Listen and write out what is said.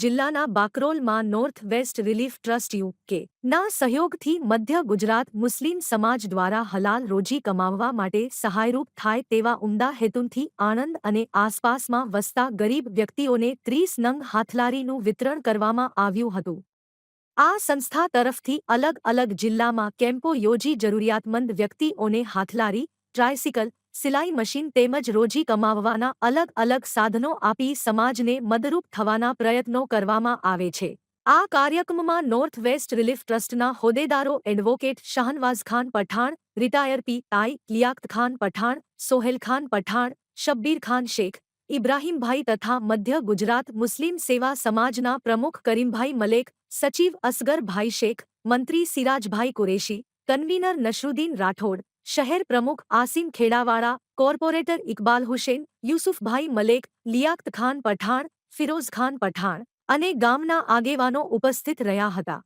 જિલ્લાના બાકરોલમાં north west relief trust UK. ના સહયોગથી મધ્ય ગુજરાત મુસ્લિમ સમાજ દ્વારા હલાલ રોજી કમાવવા માટે સહાયરૂપ થાય તેવા ઉમદા હેતુથી આણંદ અને આસપાસમાં વસતા ગરીબ વ્યક્તિઓને 30 નંગ હાથલારીનું વિતરણ કરવામાં આવ્યું હતું. આ સંસ્થા તરફથી અલગ અલગ જિલ્લામાં કેમ્પો યોજી જરૂરિયાતમંદ વ્યક્તિઓને હાથલારી, ટ્રાયસિકલ, સિલાઈ મશીન તેમજ રોજી કમાવવાના અલગ અલગ સાધનો આપી સમાજને મદદરૂપ થવાના પ્રયત્નો કરવામાં આવે છે. આ કાર્યક્રમમાં નોર્થ વેસ્ટ રિલીફ ટ્રસ્ટના હોદ્દેદારો એડવોકેટ શાહનવાઝખાન પઠાણ, રિટાયર પી.આઈ. લિયાકતખાન પઠાણ, સોહેલખાન પઠાણ, શબ્બીરખાન શેખ, ઇબ્રાહીમભાઈ તથા મધ્ય ગુજરાત મુસ્લિમ સેવા સમાજના પ્રમુખ કરીમભાઈ મલેક, સચિવ અસગરભાઈ શેખ, મંત્રી સિરાજભાઈ કુરેશી, કન્વીનર નશરુદ્દીન રાઠોડ, શહેર પ્રમુખ આસિમ ખેડાવાળા, કોર્પોરેટર ઇકબાલ હુસેન, યુસુફભાઈ મલેક, લિયાકતખાન પઠાણ, ફિરોઝખાન પઠાણ અને ગામના આગેવાનો ઉપસ્થિત રહ્યા હતા.